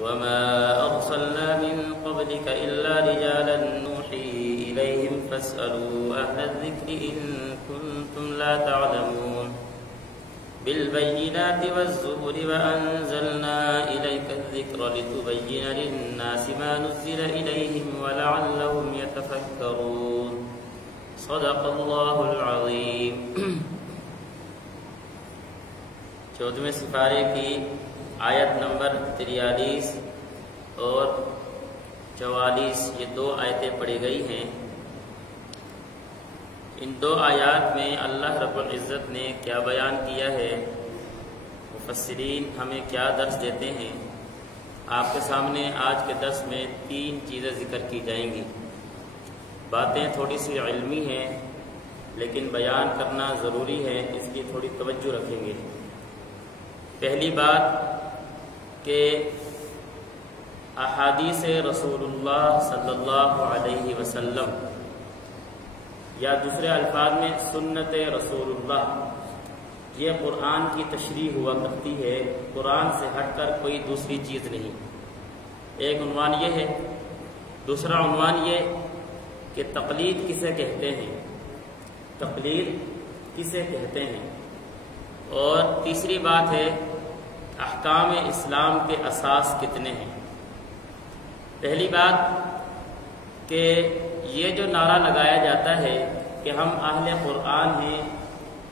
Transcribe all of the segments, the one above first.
وما أرسلنا من قبلك إلا رجالا نوحي إليهم فاسألوا أهل الذكر إن كنتم لا تعلمون بالبينات والزبر وأنزلنا إليك الذكر لتبين للناس ما نزل إليهم ولعلهم يتفكرون صدق الله العظيم۔ 14ویں سپارے کی آیت نمبر 43 اور 44 یہ دو آیتیں پڑھی گئی ہیں۔ ان دو آیات میں اللہ رب العزت نے کیا بیان کیا ہے، مفسرین ہمیں کیا درس دیتے ہیں، آپ کے سامنے آج کے درس میں 3 چیزیں ذکر کی جائیں گی۔ باتیں تھوڑی سی علمی ہیں لیکن بیان کرنا ضروری ہے، اس کی تھوڑی توجہ رکھیں گے۔ پہلی بات کہ احادیث رسول اللہ صلی اللہ علیہ وسلم یا دوسرے الفاظ میں سنت رسول اللہ یہ قرآن کی تشریح ہوا کرتی ہے، قرآن سے ہٹ کر کوئی دوسری چیز نہیں۔ ایک عنوان یہ ہے۔ دوسرا عنوان یہ کہ تقلید کسے کہتے ہیں، تقلید کسے کہتے ہیں، اور تیسری بات ہے احکام اسلام کے اساس کتنے ہیں۔ پہلی بات کہ یہ جو نعرہ لگایا جاتا ہے کہ ہم اہل قرآن ہیں،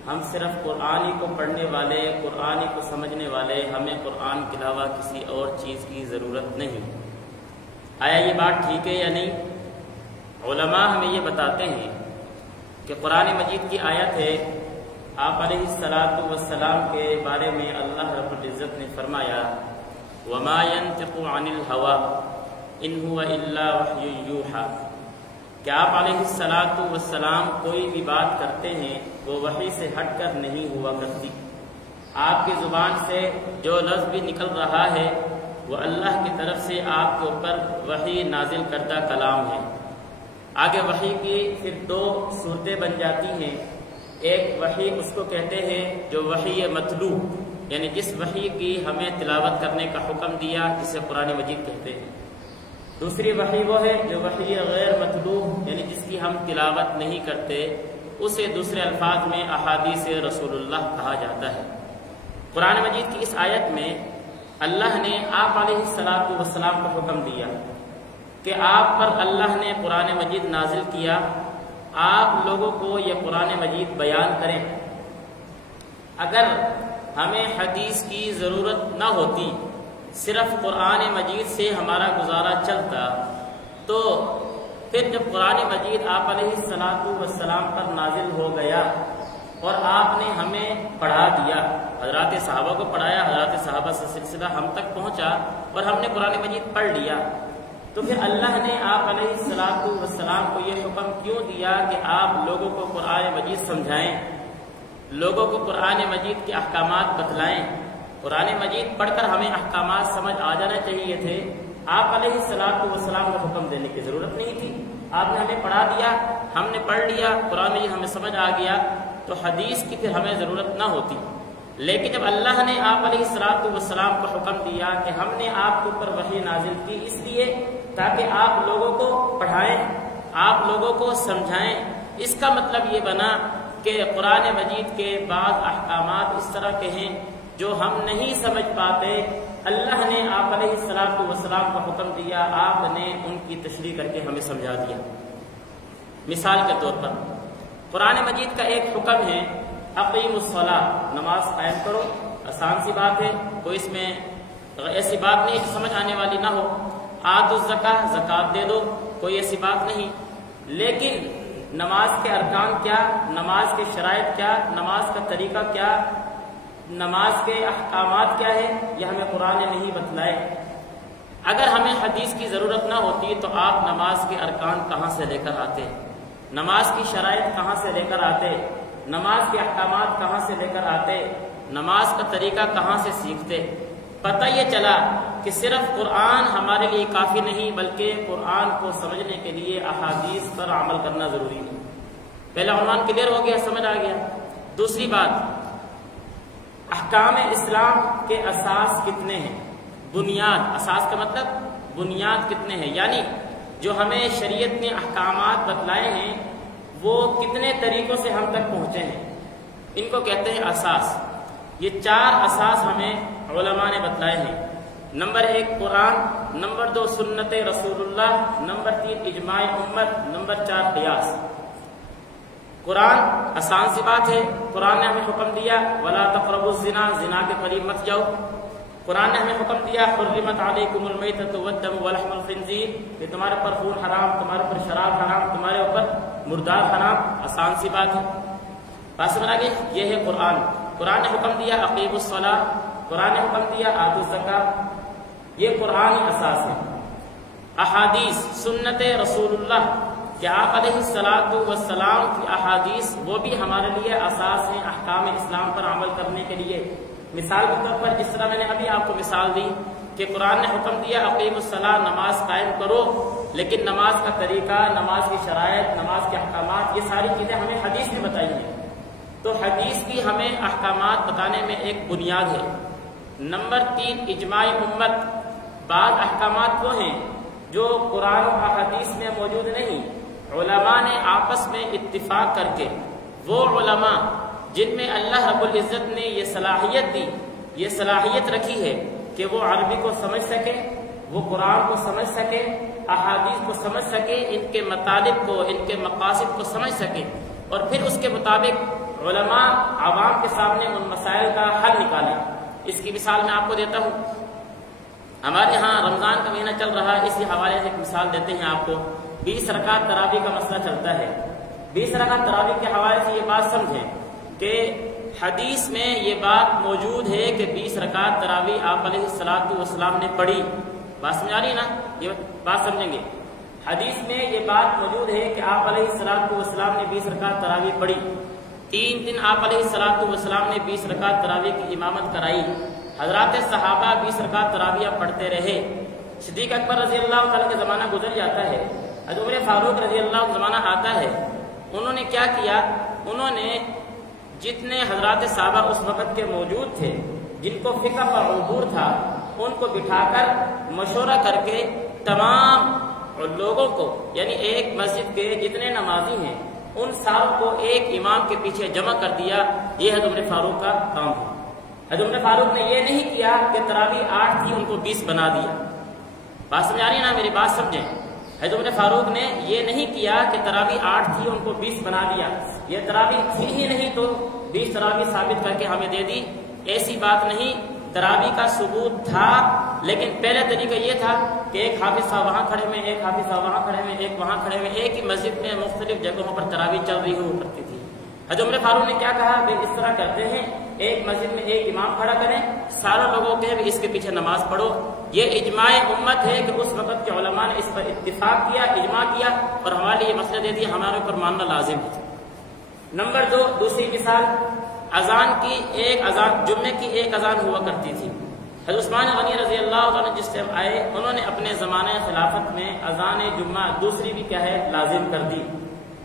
ہم صرف قرآن ہی کو پڑھنے والے، قرآن ہی کو سمجھنے والے، ہمیں قرآن کے علاوہ کسی اور چیز کی ضرورت نہیں، آیا یہ بات ٹھیک ہے یا نہیں؟ علماء ہمیں یہ بتاتے ہیں کہ قرآن مجید کی آیت ہے، آپ علیہ السلام کے بارے میں اللہ رب العزت نے فرمایا وَمَا يَنْتِقُ عَنِ الْهَوَىٰ إِنْ هُوَ إِلَّا وَحْيٌ يُوحَىٰ کہ آپ علیہ السلام کوئی بھی بات کرتے ہیں وہ وحی سے ہٹ کر نہیں ہوا کرتی، آپ کی زبان سے جو لفظ بھی نکل رہا ہے وہ اللہ کی طرف سے آپ کے اوپر وحی نازل کردہ کلام ہے۔ آگے وحی کی پھر 2 صورتیں بن جاتی ہیں۔ ایک وحی اس کو کہتے ہیں جو وحی متلو، یعنی جس وحی کی ہمیں تلاوت کرنے کا حکم دیا جسے قرآن مجید کہتے ہیں۔ دوسری وحی وہ ہے جو وحی غیر متلو، یعنی جس کی ہم تلاوت نہیں کرتے، اسے دوسرے الفاظ میں احادیث رسول اللہ کہا جاتا ہے۔ قرآن مجید کی اس آیت میں اللہ نے آپ علیہ السلام کو حکم دیا کہ آپ پر اللہ نے قرآن مجید نازل کیا، آپ لوگوں کو یہ قرآن مجید بیان کریں۔ اگر ہمیں حدیث کی ضرورت نہ ہوتی، صرف قرآن مجید سے ہمارا گزارا چلتا، تو پھر جب قرآن مجید آپ علیہ السلام پر نازل ہو گیا اور آپ نے ہمیں پڑھا دیا، حضرات صحابہ کو پڑھایا، حضرات صحابہ سے سلسلہ ہم تک پہنچا اور ہم نے قرآن مجید پڑھ لیا، تو پھر اللہ نے آپ علیہ السلام کو یہ حکم کیوں دیا کہ آپ لوگوں کو قرآن مجید سمجھائیں، لوگوں کو قرآن مجید کے احکامات بتلائیں؟ قرآن مجید پڑھ کر ہمیں احکامات سمجھ آ جانا چاہیے تھے، آپ علیہ السلام کو حکم دینے کی ضرورت نہیں تھی۔ آپ نے ہمیں پڑھا دیا، ہم نے پڑھ لیا، قرآن مجید ہمیں سمجھ آ گیا، تو حدیث کی پھر ہمیں ضرورت نہ ہوتی۔ لیکن جب اللہ نے آپ علیہ السلام کو حکم دیا کہ ہم نے آپ کے اوپر وحی نازل کی اس لیے تاکہ آپ لوگوں کو پڑھائیں، آپ لوگوں کو سمجھائیں، اس کا مطلب یہ بنا کہ قرآن مجید کے بعض احکامات اس طرح کے ہیں جو ہم نہیں سمجھ پاتے، اللہ نے آپ علیہ السلام کو حکم دیا، آپ نے ان کی تشریح کر کے ہمیں سمجھا دیا۔ مثال کے طور پر قرآن مجید کا ایک حکم ہے اقیم الصلاۃ، نماز قائم کرو، آسان سی بات ہے، کوئی اس میں ایسی بات نہیں جو سمجھ آنے والی نہ ہو۔ آتوا الزکاۃ، زکوٰۃ دے دو، کوئی ایسی بات نہیں۔ لیکن نماز کے ارکان کیا، نماز کے شرائط کیا، نماز کا طریقہ کیا، نماز کے احکامات کیا ہے، یہ ہمیں قرآن نے نہیں بتلائے۔ اگر ہمیں حدیث کی ضرورت نہ ہوتی تو آپ نماز کے ارکان کہاں سے لے کر آتے، نماز کی شرائط کہاں سے لے کر آتے، نماز کے احکامات کہاں سے لے کر آتے، نماز کا طریقہ کہاں سے سیکھتے؟ پتہ یہ چلا کہ صرف قرآن ہمارے لیے کافی نہیں، بلکہ قرآن کو سمجھنے کے لیے احادیث پر عمل کرنا ضروری ہے۔ پہلا عنوان کلیئر ہو گیا، سمجھ آ گیا۔ دوسری بات، احکام اسلام کے اساس کتنے ہیں؟ بنیاد، اساس کا مطلب بنیاد کتنے ہیں، یعنی جو ہمیں شریعت نے احکامات بتلائے ہیں وہ کتنے طریقوں سے ہم تک پہنچے ہیں، ان کو کہتے ہیں اساس۔ یہ 4 اساس ہمیں علماء نے بتلائے ہیں۔ نمبر 1 قرآن، نمبر 2 سنت رسول اللہ، نمبر 3 اجماع امت، نمبر 4 قیاس۔ قرآن آسان سی بات ہے، قرآن نے ہمیں حکم دیا ولا تقربوا الزنا، زنا کے قریب مت جاؤ۔ قرآن نے ہمیں حکم دیا حرمت علیکم المیتۃ والدم ولحم الخنزیر، کہ تمہارے اوپر خون حرام، تمہارے اوپر شراب حرام، تمہارے اوپر مردار حرام۔ آسان سی بات ہے، بات سمجھ آ گئی؟ یہ ہے قرآن۔ قرآن نے حکم دیا اقیموا الصلاۃ، قرآن نے حکم دیا آتوا الزکاۃ، یہ قرآنی اساس ہے۔ احادیث سنت رسول اللہ کہ آپ علیہ الصلاۃ والسلام کی احادیث وہ بھی ہمارے لیے اساس ہیں احکام اسلام پر عمل کرنے کے لیے۔ مثال کے طور پر جس طرح میں نے ابھی آپ کو مثال دی کہ قرآن نے حکم دیا اقیموا الصلاۃ، نماز قائم کرو، لیکن نماز کا طریقہ، نماز کی شرائط، نماز کے احکامات، یہ ساری چیزیں ہمیں حدیث نے بتائی ہیں۔ تو حدیث کی ہمیں احکامات بتانے میں ایک بنیاد ہے۔ نمبر 3 اجماع امت، بعض احکامات وہ ہیں جو قرآن و احادیث میں موجود نہیں، علماء نے آپس میں اتفاق کر کے، وہ علماء جن میں اللہ رب العزت نے یہ صلاحیت دی، یہ صلاحیت رکھی ہے کہ وہ عربی کو سمجھ سکے، وہ قرآن کو سمجھ سکے، احادیث کو سمجھ سکے، ان کے مطالب کو، ان کے مقاصد کو سمجھ سکے، اور پھر اس کے مطابق علماء عوام کے سامنے ان مسائل کا حل نکالیں۔ اس کی مثال میں آپ کو دیتا ہوں۔ ہمارے ہاں رمضان کا مہینہ چل رہا ہے، اسی حوالے سے ایک مثال دیتے ہیں آپ کو۔ 20 رکعت تراویح کا مسئلہ چلتا ہے۔ 20 رکعت تراویح کے حوالے سے یہ بات سمجھیں کہ حدیث میں یہ بات موجود ہے کہ 20 رکعت تراویح آپ علیہ الصلاۃ والسلام نے پڑھی۔ بات سمجھ آ رہی ہے نا؟ یہ بات سمجھیں گے۔ حدیث میں یہ بات موجود ہے کہ آپ علیہ الصلاۃ والسلام نے 20 رکعت تراویح پڑھی۔ 3 دن آپ علیہ الصلاۃ والسلام نے 20 رکعت تراویح کی امامت کرائی۔ حضرات صحابہ 20 رکعت تراویح پڑھتے رہے۔ صدیق اکبر رضی اللہ تعالیٰ کا زمانہ گزر جاتا ہے، عمر فاروق رضی اللہ کا زمانہ آتا ہے۔ انہوں نے کیا کیا؟ انہوں نے جتنے حضرات صحابہ اس وقت کے موجود تھے، جن کو فقہ پر عبور تھا، ان کو بٹھا کر مشورہ کر کے تمام لوگوں کو، یعنی ایک مسجد کے جتنے نمازی ہیں ان ساروں کو ایک امام کے پیچھے جمع کر دیا۔ یہ حضرت عمر فاروق کا کام ہے۔ حضرت عمر فاروق نے یہ نہیں کیا کہ تراویح 8 تھی ان کو 20 بنا دیا۔ بات سمجھ آ رہی ہے نا؟ میری بات سمجھیں۔ حضرت عمر فاروق نے یہ نہیں کیا کہ تراویح 8 تھی ان کو 20 بنا دیا، یہ تراویح تھی ہی نہیں تو 20 تراویح ثابت کر کے ہمیں دے دی، ایسی بات نہیں۔ تراویح کا ثبوت تھا، لیکن پہلے طریقہ یہ تھا کہ ایک حافظ صاحب وہاں کھڑے ہوئے، ایک حافظ صاحب وہاں کھڑے ہوئے، ایک وہاں کھڑے ہوئے، ایک ہی مسجد میں مختلف جگہوں پر تراویح چل رہی ہوا کرتی تھی۔ حضرت عمر فاروق نے کیا کہا؟ بھائی اس طرح کرتے ہیں، ایک مسجد میں ایک امام کھڑا کریں، سارا لوگوں کے اس کے پیچھے نماز پڑھو۔ یہ اجماع امت ہے کہ اس وقت کے علماء نے اس پر اتفاق کیا، اجماع کیا، اور ہمارے لیے یہ مسئلہ دے دیا، ہمارے اوپر ماننا لازم ہے۔ نمبر 2 دوسری مثال، اذان کی ایک اذان، جمعے کی ایک اذان ہوا کرتی تھی۔ حضرت عثمان غنی رضی اللہ عنہ جس ٹائم آئے، انہوں نے اپنے زمانہ خلافت میں اذان جمعہ دوسری بھی کیا ہے لازم کر دی،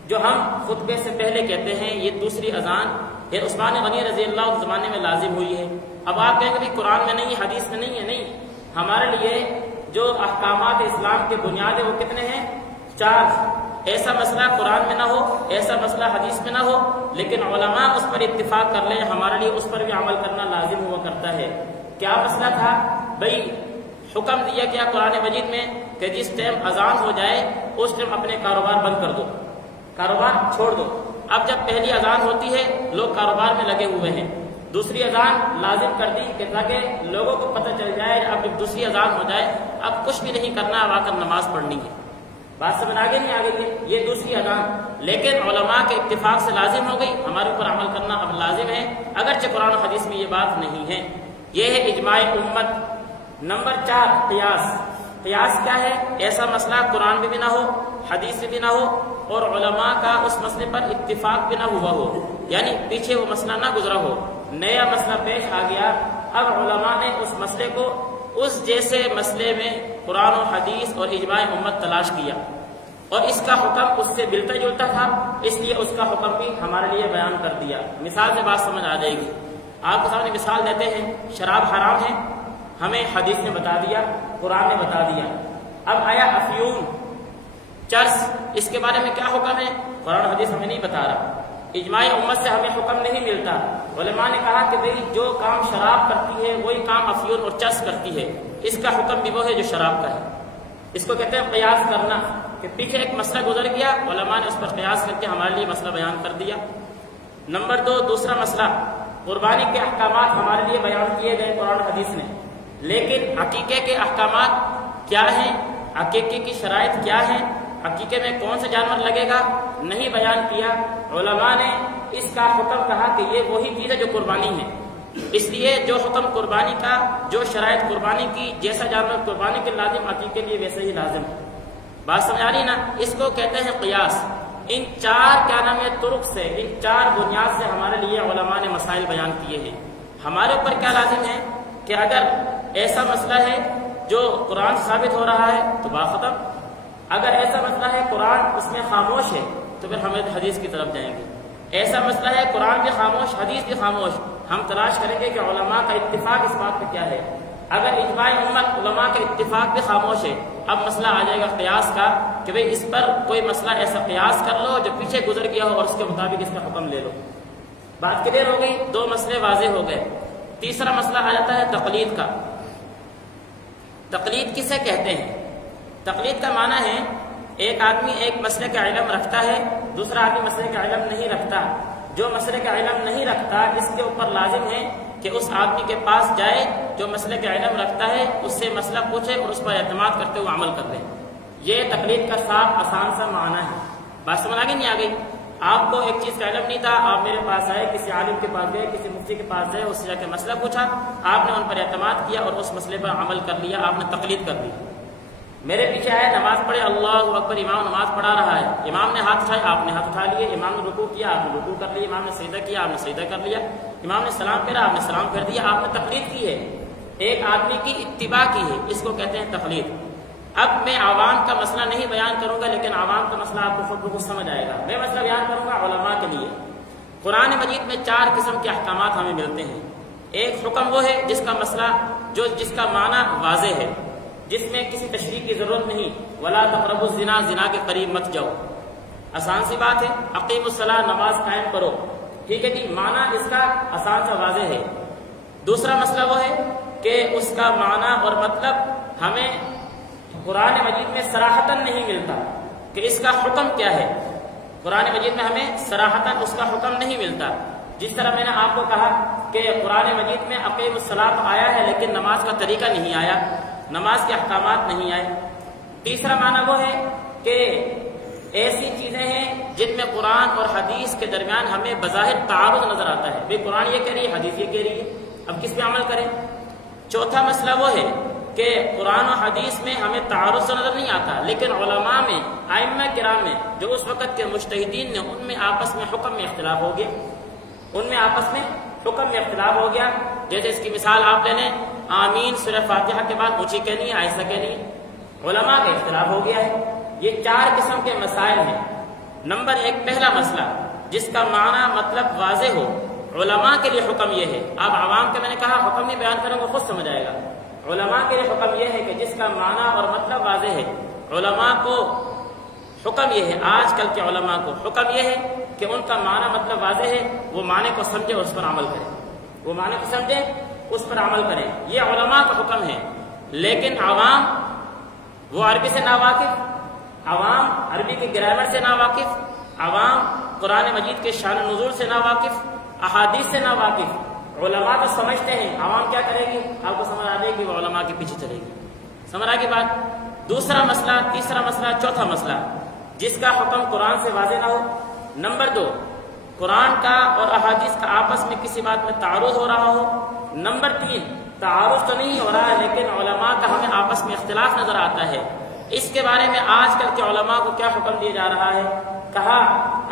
جو ہم خطبے سے پہلے کہتے ہیں، یہ دوسری اذان یہ عثمان غنی رضی اللہ عنہ زمانے میں لازم ہوئی ہے۔ اب آپ کہیں گے قرآن میں نہیں، حدیث میں نہیں ہے، نہیں، ہمارے لیے جو احکامات اسلام کے بنیاد ہے وہ کتنے ہیں؟ 4۔ ایسا مسئلہ قرآن میں نہ ہو، ایسا مسئلہ حدیث میں نہ ہو، لیکن علماء اس پر اتفاق کر لیں، ہمارے لیے اس پر بھی عمل کرنا لازم ہوا کرتا ہے۔ کیا مسئلہ تھا؟ بھائی حکم دیا گیا قرآن مجید میں کہ جس ٹائم اذان ہو جائے اس ٹائم اپنے کاروبار بند کر دو، کاروبار چھوڑ دو۔ اب جب پہلی اذان ہوتی ہے لوگ کاروبار میں لگے ہوئے ہیں، دوسری اذان لازم کر دی کہ تاکہ لوگوں کو پتہ چل جائے اب جب دوسری اذان ہو جائے اب کچھ بھی نہیں کرنا، اب آ کر نماز پڑھنی ہے۔ بات سمجھ آگے نہیں آ گئی؟ یہ دوسری اذان، لیکن علماء کے اتفاق سے لازم ہو گئی، ہمارے اوپر عمل کرنا اب لازم ہے، اگرچہ قرآن و حدیث میں یہ بات نہیں ہے۔ یہ ہے اجماع امت۔ نمبر 4 قیاس۔ قیاس کیا ہے؟ ایسا مسئلہ قرآن میں بھی نہ ہو، حدیث میں بھی نہ ہو، اور علماء کا اس مسئلے پر اتفاق بھی نہ ہوا ہو، یعنی پیچھے وہ مسئلہ نہ گزرا ہو، نیا مسئلہ پیش آ گیا، اب علماء نے اس مسئلے کو اس جیسے مسئلے میں قرآن و حدیث اور اجماع امت تلاش کیا، اور اس کا حکم اس سے ملتا جلتا تھا، اس لیے اس کا حکم بھی ہمارے لیے بیان کر دیا۔ مثال سے بات سمجھ آ جائے گی۔ آپ کے سامنے مثال دیتے ہیں، شراب حرام ہے، ہمیں حدیث نے بتا دیا، قرآن نے بتا دیا۔ اب آیا افیون، چرس، اس کے بارے میں کیا حکم ہے؟ قرآن حدیث ہمیں نہیں بتا رہا، اجماع امت سے ہمیں حکم نہیں ملتا۔ علماء نے کہا کہ بھئی جو کام شراب کرتی ہے وہی کام افیون اور چرس کرتی ہے، اس کا حکم بھی وہ ہے جو شراب کا ہے۔ اس کو کہتے ہیں قیاس کرنا، کہ پیچھے ایک مسئلہ گزر گیا، علماء نے اس پر قیاس کر کے ہمارے لیے مسئلہ بیان کر دیا۔ نمبر 2، دوسرا مسئلہ، قربانی کے احکامات ہمارے لیے بیان کیے گئے قرآن حدیث نے، لیکن عقیقے کے احکامات کیا ہیں، عقیقے کی شرائط کیا ہیں، عقیقے میں کون سا جانور لگے گا، نہیں بیان کیا۔ علماء نے اس کا حکم کہا کہ یہ وہی چیز ہے جو قربانی ہے، اس لیے جو حکم قربانی کا، جو شرائط قربانی کی، جیسا جانور قربانی کے لازم عقیقے کے لیے ویسے ہی لازم ہے۔ بات سمجھ آ رہی نا؟ اس کو کہتے ہیں قیاس۔ ان 4 کیا نام ہے طرق سے، ان 4 بنیاد سے ہمارے لیے علماء نے مسائل بیان کیے ہیں۔ ہمارے اوپر کیا لازم ہے کہ اگر ایسا مسئلہ ہے جو قرآن سے ثابت ہو رہا ہے تو بات ختم، اگر ایسا مسئلہ ہے قرآن اس میں خاموش ہے تو پھر ہم حدیث کی طرف جائیں گے۔ ایسا مسئلہ ہے قرآن بھی خاموش، حدیث بھی خاموش، ہم تلاش کریں گے کہ علماء کا اتفاق اس بات پہ کیا ہے۔ اگر اجماع امت علماء کا اتفاق بھی خاموش ہے، اب مسئلہ آ جائے گا قیاس کا، کہ بھئی اس پر کوئی مسئلہ ایسا قیاس کر لو جو پیچھے گزر گیا ہو اور اس کے مطابق اس کا حکم لے لو۔ بات کلیئر ہو گئی، 2 مسئلے واضح ہو گئے۔ تیسرا مسئلہ آ جاتا ہے تقلید کا۔ تقلید کسے کہتے ہیں؟ تقلید کا معنی ہے ایک آدمی ایک مسئلے کا علم رکھتا ہے، دوسرا آدمی مسئلے کا علم نہیں رکھتا۔ جو مسئلے کا علم نہیں رکھتا اس کے اوپر لازم ہے کہ اس آدمی کے پاس جائے جو مسئلے کا علم رکھتا ہے، اس سے مسئلہ پوچھے اور اس پر اعتماد کرتے ہوئے عمل کر لے۔ یہ تقلید کا صاف آسان سا معنی ہے۔ بات سمجھ آ گئی نہیں آ گئی؟ آپ کو ایک چیز کا علم نہیں تھا، آپ میرے پاس آئے، کسی عالم کے پاس گئے، کسی مفتی کے پاس گئے، اس سے جا کے مسئلہ پوچھا، آپ نے ان پر اعتماد کیا اور اس مسئلے پر عمل کر لیا، آپ نے تقلید کر لی۔ میرے پیچھے آئے، نماز پڑھے، اللہ اکبر، امام نماز پڑھا رہا ہے، امام نے ہاتھ اٹھائے، آپ نے ہاتھ اٹھا لیے، امام نے رکوع کیا، آپ نے رکوع کر لیا، امام نے سجدہ کیا، آپ نے سجدہ کر لیا، امام نے سلام پھیرا، آپ نے سلام پھیر دیا، آپ نے تقلید کی ہے، ایک آدمی کی اتباع کی ہے، اس کو کہتے ہیں تقلید۔ اب میں عوام کا مسئلہ نہیں بیان کروں گا، لیکن عوام کا مسئلہ آپ کو خود بخود سمجھ آئے گا۔ میں مسئلہ بیان کروں گا علماء کے لیے۔ قرآن مجید میں 4 قسم کے احکامات ہمیں ملتے ہیں۔ ایک حکم وہ ہے جس کا مسئلہ، جس کا معنی واضح ہے، جس میں کسی تشریح کی ضرورت نہیں، ولا تقربوا الزنا، زنا کے قریب مت جاؤ، آسان سی بات ہے، اقیموا الصلاۃ، نماز قائم کرو، ٹھیک ہے جی، معنی اس کا آسان سا واضح ہے۔ دوسرا مسئلہ وہ ہے کہ اس کا معنی اور مطلب ہمیں قرآن مجید میں صراحتاً نہیں ملتا کہ اس کا حکم کیا ہے، قرآن مجید میں ہمیں صراحتاً اس کا حکم نہیں ملتا۔ جس طرح میں نے آپ کو کہا کہ قرآن مجید میں اقیموا الصلاۃ آیا ہے لیکن نماز کا طریقہ نہیں آیا، نماز کے احکامات نہیں آئے۔ تیسرا معنی وہ ہے کہ ایسی چیزیں ہیں جن میں قرآن اور حدیث کے درمیان ہمیں بظاہر تعارض نظر آتا ہے، بھئی قرآن یہ کہہ رہی ہے، حدیث یہ کہہ رہی ہے، اب کس پہ عمل کریں؟ چوتھا مسئلہ وہ ہے کہ قرآن و حدیث میں ہمیں تعارض تو نظر نہیں آتا، لیکن علماء میں، ائمہ کرام میں، جو اس وقت کے مجتہدین نے، ان میں آپس میں حکم میں اختلاف ہو گیا، ان میں آپس میں حکم میں اختلاف ہو گیا۔ جیسے اس کی مثال آپ لے لیں، آمین سورہ فاتحہ کے بعد اونچی کہنی ہے، آہستہ کہنی ہے، علماء کا اختلاف ہو گیا ہے۔ یہ 4 قسم کے مسائل ہیں۔ نمبر 1 پہلا مسئلہ جس کا معنی مطلب واضح ہو، علماء کے لیے حکم یہ ہے، اب عوام کا میں نے کہا حکم نہیں بیان کروں گا، خود سمجھ آئے گا۔ علماء کے لیے حکم یہ ہے کہ جس کا معنی اور مطلب واضح ہے، علماء کو حکم یہ ہے، آج کل کے علماء کو حکم یہ ہے کہ ان کا معنی مطلب واضح ہے، وہ معنی کو سمجھے اور اس پر عمل کرے، وہ معنی کو سمجھے اس پر عمل کریں، یہ علماء کا حکم ہے۔ لیکن عوام، وہ عربی سے ناواقف، عوام عربی کے گرامر سے ناواقف، عوام قرآن مجید کے شان و نزول سے ناواقف، احادیث سے ناواقف، علماء تو سمجھتے ہیں، عوام کیا کرے گی؟ آپ کو سمجھ آ جائے گی، وہ علماء کے پیچھے چلے گی۔ سمجھ آ گئی بات؟ دوسرا مسئلہ، تیسرا مسئلہ، چوتھا مسئلہ جس کا حکم قرآن سے واضح نہ ہو۔ نمبر 2 قرآن کا اور احادیث کا آپس میں کسی بات میں تعارض ہو رہا ہو۔ نمبر 3 تعارض تو نہیں ہو رہا ہے لیکن علماء کا ہمیں آپس میں اختلاف نظر آتا ہے، اس کے بارے میں آج کل کے علماء کو کیا حکم دیا جا رہا ہے؟ کہا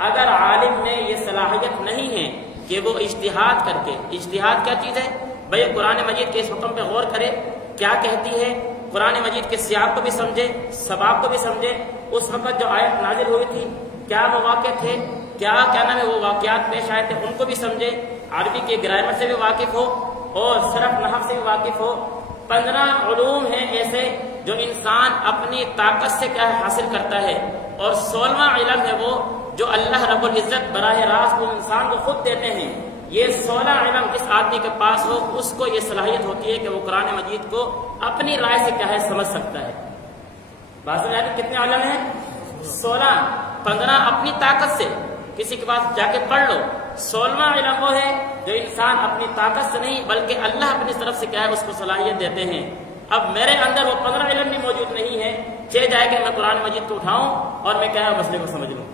اگر عالم میں یہ صلاحیت نہیں ہے کہ وہ اجتہاد کر کے، اجتہاد کیا چیز ہے بھئی، قرآن مجید کے اس حکم پہ غور کرے، کیا کہتی ہے، قرآن مجید کے سیاق کو بھی سمجھے، سباق کو بھی سمجھے، اس وقت جو آیت نازل ہوئی تھی کیا مواقع تھے، کیا نام ہے وہ واقعات پیش آئے تھے، ان کو بھی سمجھے، عربی کے گرامر سے بھی واقف ہو اور صرف نحو سے بھی واقف ہو، 15 علوم ہیں ایسے جو انسان اپنی طاقت سے کیا حاصل کرتا ہے، اور 16واں علم ہے وہ جو اللہ رب العزت براہ راست وہ انسان کو خود دیتے ہیں۔ یہ 16 علم جس آدمی کے پاس ہو اس کو یہ صلاحیت ہوتی ہے کہ وہ قرآن مجید کو اپنی رائے سے کیا ہے سمجھ سکتا ہے۔ بات سمجھ آئی؟ کتنے علم ہیں؟ 16۔ 15 اپنی طاقت سے، کسی کے پاس جا کے پڑھ لو۔ 16واں علم وہ ہے جو انسان اپنی طاقت سے نہیں بلکہ اللہ اپنی طرف سے کیا ہے اس کو صلاحیت دیتے ہیں۔ اب میرے اندر وہ 15 علم بھی موجود نہیں ہے، جائے کہ میں قرآن مجید کو اٹھاؤں اور میں کیا ہے مسئلے کو سمجھ لوں۔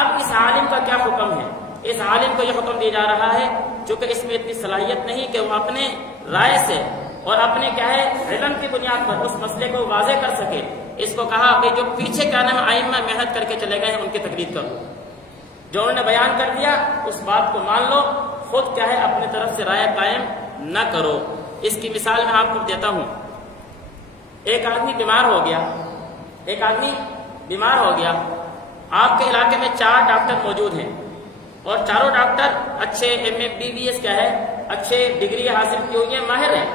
اب اس عالم کا کیا حکم ہے؟ اس عالم کو یہ حکم دیا جا رہا ہے چونکہ اس میں اتنی صلاحیت نہیں کہ وہ اپنے رائے سے اور اپنے کیا ہے علم کی بنیاد پر اس مسئلے کو واضح کر سکے۔ اس کو کہا کہ جو پیچھے کیا نام ائمہ محنت کر کے چلے گئے ہیں ان کی تقلید کرو، جو انہوں نے بیان کر دیا اس بات کو مان لو، خود کیا ہے اپنے طرف سے رائے قائم نہ کرو۔ اس کی مثال میں آپ کو دیتا ہوں۔ ایک آدمی بیمار ہو گیا، آپ کے علاقے میں 4 ڈاکٹر موجود ہیں اور چاروں ڈاکٹر اچھے MA BBS کیا ہے اچھے ڈگری حاصل کی ہوئی ہیں، ماہر ہیں،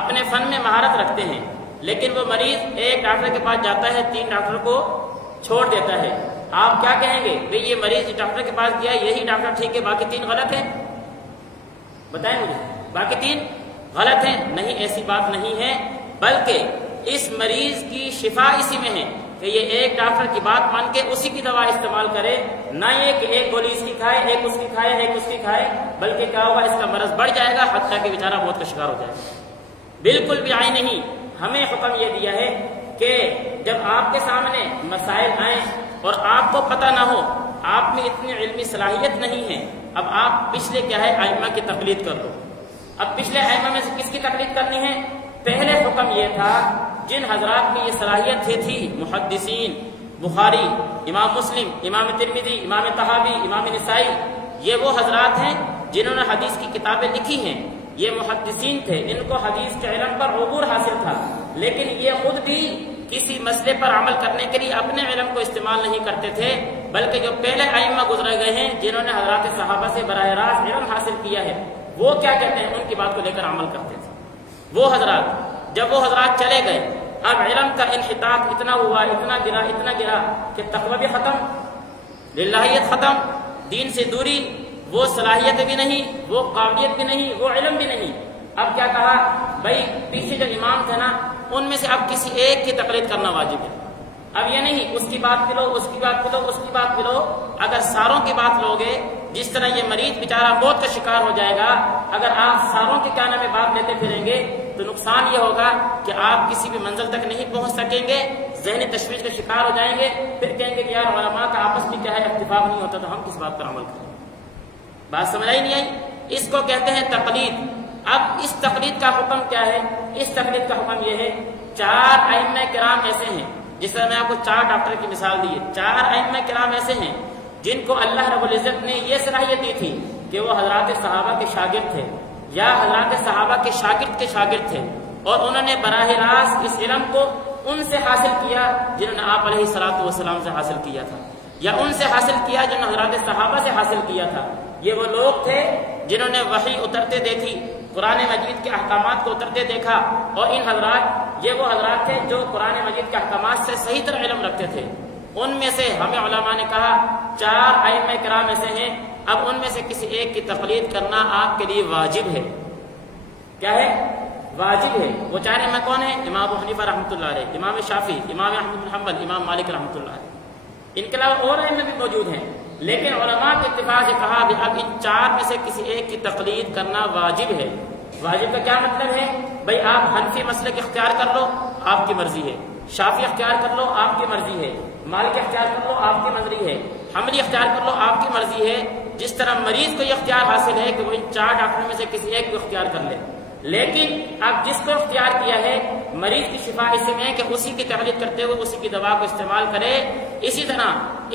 اپنے فن میں مہارت رکھتے ہیں، لیکن وہ مریض ایک ڈاکٹر کے پاس جاتا ہے 3 ڈاکٹر کو چھوڑ دیتا ہے۔ آپ کیا کہیں گے؟ بھئی یہ مریض ڈاکٹر کے پاس گیا یہی ڈاکٹر ٹھیک ہے باقی 3 غلط ہیں؟ بتائیں مجھے، باقی 3 غلط ہیں؟ نہیں، ایسی بات نہیں ہے، بلکہ اس مریض کی شفا اسی میں ہے کہ یہ ایک ڈاکٹر کی بات مان کے اسی کی دوا استعمال کرے، نہ یہ کہ ایک گولی اس کی کھائے، ایک اس کی کھائے، ایک اس کی کھائے، بلکہ کیا ہوگا اس کا مرض بڑھ جائے گا حتیٰ کہ بیچارہ موت کا شکار ہو جائے گا۔ بالکل بھی آئی نہیں، ہمیں حکم یہ دیا ہے کہ جب آپ کے سامنے مسائل آئیں اور آپ کو پتہ نہ ہو، آپ میں اتنی علمی صلاحیت نہیں ہے، اب آپ پچھلے کیا ہے ائمہ کی تقلید کر دو۔ اب پچھلے ائمہ میں سے کس کی تقلید کرنی ہے؟ پہلے حکم یہ تھا جن حضرات میں یہ صلاحیت تھی، محدثین، بخاری، امام مسلم، امام ترمذی، امام طحاوی، امام نسائی، یہ وہ حضرات ہیں جنہوں نے حدیث کی کتابیں لکھی ہیں، یہ محدثین تھے، ان کو حدیث کے علم پر عبور حاصل تھا، لیکن یہ خود بھی کسی مسئلے پر عمل کرنے کے لیے اپنے علم کو استعمال نہیں کرتے تھے، بلکہ جو پہلے ائمہ گزرے گئے ہیں جنہوں نے حضرات صحابہ سے براہ راست علم حاصل کیا ہے، وہ کیا کہتے ہیں ان کی بات کو لے کر عمل کرتے تھے۔ وہ حضرات جب وہ حضرات چلے گئے، اب علم کا انحطاط اتنا ہوا، اتنا گرا کہ تقوی بھی ختم، للہیت ختم، دین سے دوری، وہ صلاحیت بھی نہیں، وہ قابلیت بھی نہیں، وہ علم بھی نہیں۔ اب کیا کہا؟ بھائی پیچھے جو امام تھے نا ان میں سے اب کسی ایک کی تقلید کرنا واجب ہے۔ اب یہ نہیں اس کی بات بھی لو، اس کی بات بھی لو، اس کی بات بھی لو، اگر ساروں کی بات لوگے، جس طرح یہ مریض بیچارہ موت کا شکار ہو جائے گا، اگر آپ ساروں کے کیا نام میں بات لیتے پھریں گے تو نقصان یہ ہوگا کہ آپ کسی بھی منزل تک نہیں پہنچ سکیں گے، ذہنی تشویش کا شکار ہو جائیں گے، پھر کہیں گے کہ یار علماء کا آپس میں کیا ہے اتفاق نہیں ہوتا تو ہم کس بات پر عمل کریں؟ بات سمجھ آئی نہیں آئی؟ اس کو کہتے ہیں تقلید۔ اب اس تقلید کا حکم کیا ہے؟ اس تقلید کا حکم یہ ہے 4 ائمہ کرام ایسے ہیں، جس طرح میں آپ کو 4 ڈاکٹر کی مثال دی ہے، 4 ائمہ کرام ایسے ہیں جن کو اللہ رب العزت نے یہ صلاحیت دی تھی کہ وہ حضرات صحابہ کے شاگرد تھے یا حضرات صحابہ کے شاگرد تھے، اور انہوں نے براہ راست اس علم کو ان سے حاصل کیا جنہوں نے آپ علیہ الصلوۃ والسلام سے حاصل کیا تھا، یا ان سے حاصل کیا جنہوں نے حضرات صحابہ سے حاصل کیا تھا۔ یہ وہ لوگ تھے جنہوں نے وحی اترتے دیکھی، قرآن مجید کے احکامات کو اترتے دیکھا، اور یہ وہ حضرات تھے جو قرآن مجید کے احکامات سے صحیح طرح علم رکھتے تھے۔ ان میں سے ہمیں علماء نے کہا 4 ائمہ کرام ایسے ہیں، اب ان میں سے کسی ایک کی تقلید کرنا آپ کے لیے واجب ہے۔ کیا ہے؟ واجب ہے۔ وہ 4 ائمہ کون ہیں؟ امام ابو حنیفہ رحمۃ اللہ علیہ، امام شافعی، امام احمد بن حنبل، امام مالک رحمۃ اللہ علیہ۔ ان کے علاوہ اور ائمہ بھی موجود ہیں، لیکن علماء کے اتفاق سے کہا کہ اب ان 4 میں سے کسی ایک کی تقلید کرنا واجب ہے۔ واجب کا کیا مطلب ہے؟ بھائی آپ حنفی مسلک اختیار کر لو، آپ کی مرضی ہے، شافعی اختیار کر لو، آپ کی مرضی ہے، مالک اختیار کر لو، آپ کی مرضی ہے، حنبلی اختیار کر لو، آپ کی مرضی ہے۔ جس طرح مریض کو یہ اختیار حاصل ہے کہ وہ ان 4 ڈاکٹروں میں سے کسی ایک کو اختیار کر لے، لیکن اب جس کو اختیار کیا ہے مریض کی شفا اسی میں ہے کہ اسی کی تقلید کرتے ہوئے اسی کی دوا کو استعمال کرے۔ اسی طرح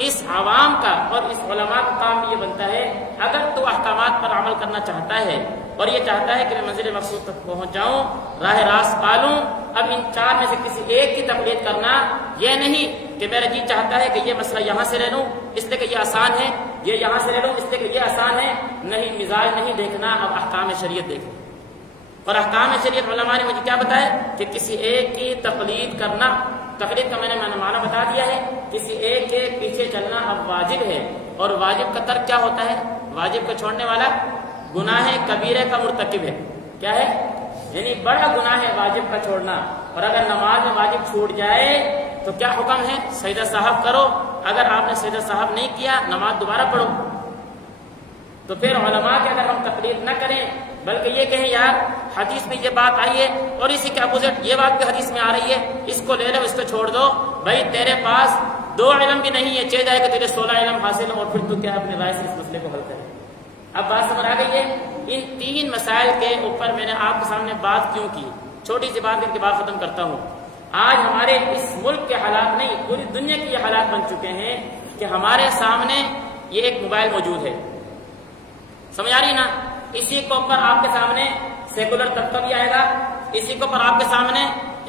اس عوام کا اور اس علماء کا کام بھی یہ بنتا ہے، اگر تو احکامات پر عمل کرنا چاہتا ہے اور یہ چاہتا ہے کہ میں منزل مقصود تک پہنچ جاؤں، راہ راست پالوں، اب ان 4 میں سے کسی ایک کی تقلید کرنا یہ نہیں کہ میرا جی چاہتا ہے کہ یہ مسئلہ یہاں سے لے لوں اس لیے کہ یہ آسان ہے، یہ یہاں سے لے لوں اس لیے کہ یہ آسان ہے۔ نہیں، مزاج نہیں دیکھنا، اب احکام شریعت دیکھنا۔ اور احکام شریعت علماء نے مجھے کیا بتایا کہ کسی ایک کی تقلید کرنا، تقلید کا میں نے معنی بتا دیا ہے، کسی ایک کے پیچھے چلنا اب واجب ہے، اور واجب کا ترک کیا ہوتا ہے؟ واجب کو چھوڑنے والا گناہ کبیرہ کا مرتکب ہے. کیا ہے؟ یعنی بڑا گناہ ہے واجب کا چھوڑنا. اور اگر نماز میں واجب چھوٹ جائے تو کیا حکم ہے؟ سجدہ صاحب کرو. اگر آپ نے سجدہ صاحب نہیں کیا، نماز دوبارہ پڑھو. تو پھر علماء کے اگر ہم تقلید نہ کریں بلکہ یہ کہیں یار حدیث میں یہ بات آئی ہے اور اسی کے اپوزٹ یہ بات بھی حدیث میں آ رہی ہے، اس کو لے لو، اس کو چھوڑ دو. بھائی تیرے پاس 2 علم بھی نہیں ہے، چاہے جائے کہ تیرے 16 علم حاصل ہو، اور پھر تو کیا اپنے رائے سے اس مسئلے کو حل کرے. اب بات سمجھ آ گئی ہے؟ ان 3 مسائل کے اوپر میں نے آپ کے سامنے بات کیوں کی؟ چھوٹی سی بات کر کے بات ختم کرتا ہوں. آج ہمارے اس ملک کے حالات نہیں، پوری دنیا کے یہ حالات بن چکے ہیں کہ ہمارے سامنے یہ ایک موبائل موجود ہے. سمجھ آ رہی نا؟ اسی کے اوپر آپ کے سامنے سیکولر طبقہ بھی آئے گا، اسی کے اوپر آپ کے سامنے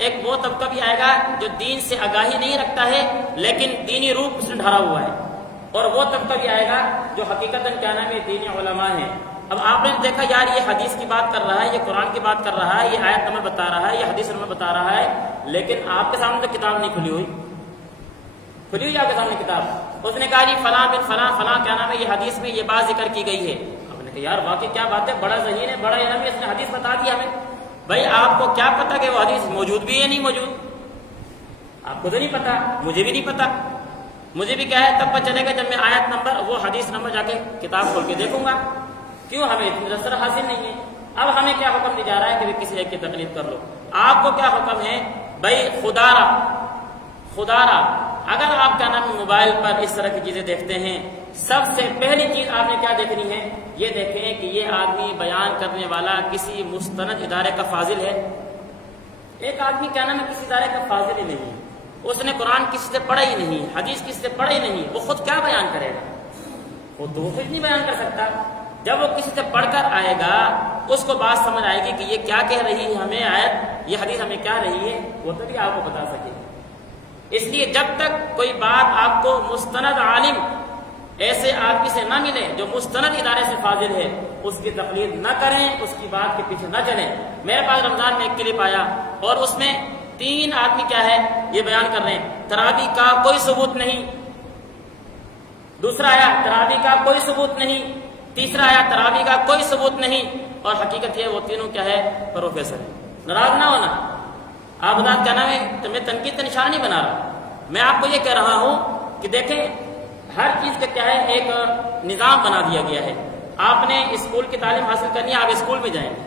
ایک وہ طبقہ بھی آئے گا جو دین سے آگاہی نہیں رکھتا ہے لیکن دینی روپ اس نے ڈھارا ہوا ہے، اور وہ طبقہ بھی آئے گا جو حقیقتاً کیا نام ہے دینی علماء ہیں. اب آپ نے دیکھا یار یہ حدیث کی بات کر رہا ہے، یہ قرآن کی بات کر رہا ہے، یہ آیت نمبر بتا رہا ہے، یہ حدیث نمبر بتا رہا ہے، لیکن آپ کے سامنے تو کتاب نہیں کھلی ہوئی. کھلی ہوئی آپ کے سامنے کتاب؟ اس نے کہا جی فلاں بن فلاں فلاں کیا نام ہے یہ حدیث میں یہ بات ذکر کی گئی ہے. یار واقعی کیا بات ہے، بڑا ذہین ہے، بڑا علم ہے، اس نے حدیث بتا دیا ہمیں. بھائی آپ کو کیا پتا کہ وہ حدیث موجود بھی ہے نہیں موجود؟ آپ کو تو نہیں پتا، مجھے بھی نہیں پتا. مجھے بھی کیا ہے تب پتہ چلے گا جب میں آیت نمبر وہ حدیث نمبر جا کے کتاب کھول کے دیکھوں گا. کیوں؟ ہمیں اتنی رسر حاصل نہیں ہے. اب ہمیں کیا حکم دیا جا رہا ہے کہ کسی ایک کی تقلید کر لو. آپ کو کیا حکم ہے؟ بھائی خدا را اگر آپ کا نام موبائل پر اس طرح کی چیزیں دیکھتے ہیں، سب سے پہلی چیز آپ نے کیا دیکھنی ہے؟ یہ دیکھیں کہ یہ آدمی بیان کرنے والا کسی مستند ادارے کا فاضل ہے. ایک آدمی کیا نام ہے کسی ادارے کا فاضل ہی نہیں، اس نے قرآن کسی سے پڑھا ہی نہیں، حدیث کسی سے پڑھا ہی نہیں، وہ خود کیا بیان کرے گا؟ وہ تو خود نہیں بیان کر سکتا. جب وہ کسی سے پڑھ کر آئے گا اس کو بات سمجھ آئے گی کہ یہ کیا کہہ رہی ہے ہمیں آیت، یہ حدیث ہمیں کیا رہی ہے، وہ تبھی آپ کو بتا سکے. اس لیے جب تک کوئی بات آپ کو مستند عالم ایسے آدمی سے نہ ملے جو مستند ادارے سے فاضل ہے، اس کی تقلید نہ کریں، اس کی بات کے پیچھے نہ چلیں. میرے پاس رمضان میں ایک کلپ آیا اور اس میں 3 آدمی کیا ہے یہ بیان کر رہے ہیں تراویح کا کوئی ثبوت نہیں. دوسرا آیا تراویح کا کوئی ثبوت نہیں. تیسرا آیا تراویح کا کوئی ثبوت نہیں. اور حقیقت یہ وہ تینوں کیا ہے پروفیسر ہے. ناراض نہ ہونا، آپ بتا کیا نام ہے، میں تنقید کا نشانہ نہیں بنا رہا. میں آپ کو یہ کہہ رہا ہوں کہ دیکھیں ہر چیز کا کیا ہے ایک نظام بنا دیا گیا ہے. آپ نے اسکول کی تعلیم حاصل کرنی ہے، آپ اسکول میں جائیں گے.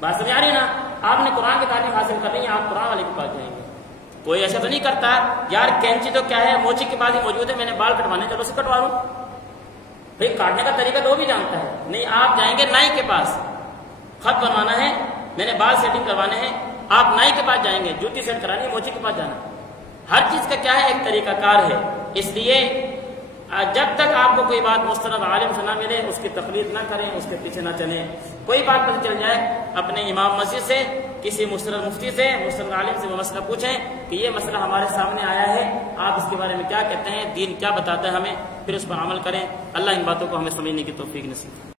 بات سمجھ آ رہی ہے نا؟ آپ نے قرآن کی تعلیم حاصل کرنی ہے، آپ قرآن والے کے پاس جائیں گے. کوئی ایسا تو نہیں کرتا یار کینچی تو کیا ہے موچی کے پاس ہی موجود ہے، میں نے بال کٹوانے چلو سے کٹوا لوں. بھائی کاٹنے کا طریقہ تو وہ بھی جانتا ہے. نہیں، آپ جائیں گے نائی کے پاس، خط بنوانا ہے، میں نے بال سیٹنگ کروانے ہیں، آپ نائی کے پاس جائیں گے، جوتی سیٹ کرانی ہے، موچی کے پاس جانا. ہر چیز کا کیا ہے ایک طریقہ کار ہے. اس لیے جب تک آپ کو کوئی بات مستند عالم سے نہ ملے اس کی تقلید نہ کریں، اس کے پیچھے نہ چلیں. کوئی بات پتہ چل جائے اپنے امام مسجد سے، کسی مستند مفتی سے، مستند عالم سے وہ مسئلہ پوچھیں کہ یہ مسئلہ ہمارے سامنے آیا ہے، آپ اس کے بارے میں کیا کہتے ہیں، دین کیا بتاتا ہے ہمیں، پھر اس پر عمل کریں. اللہ ان باتوں کو ہمیں سمجھنے کی توفیق نصیب